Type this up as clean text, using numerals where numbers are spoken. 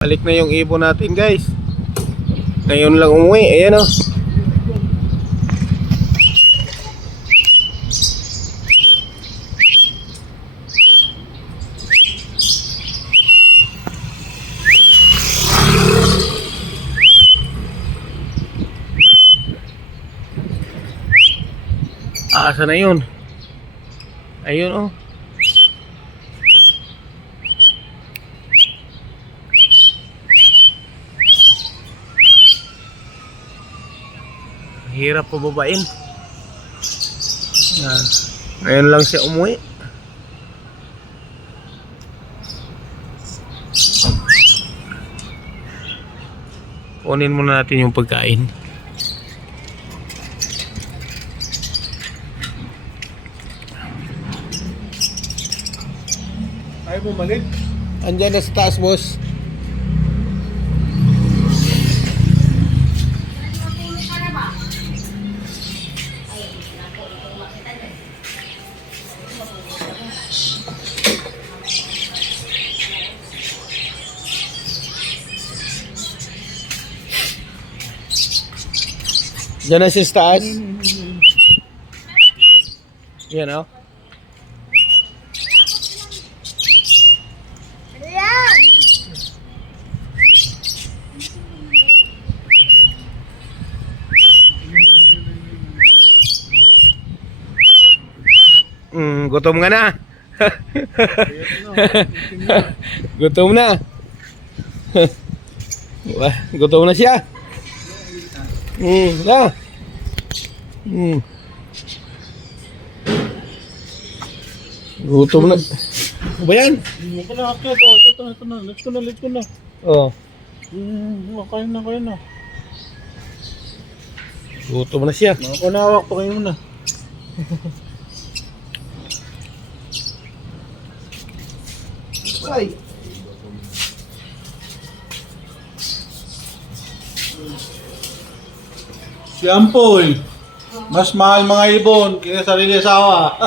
Balik na yung ibon natin, guys. Ngayon lang umuwi. Ayan o. Asa na yun? Ayun o. Hirap pababain. Yan. Ngayon lang siya umuwi. Kunin muna natin yung pagkain. Ayaw bumalik? Andyan na sa taas, boss. Diyan na siya sa taas. Yan o. Gutom ka na. Gutom na. Gutom na siya. Na. Gutom na. Ano ba yan? Hindi ko na akit. Ito na. Let's go na. Oh. Kain na. Gutom na siya. Nakunawak pa kayo muna. Ay. Siyampoy. Mas mahal mga ibon kaya sarili asawa.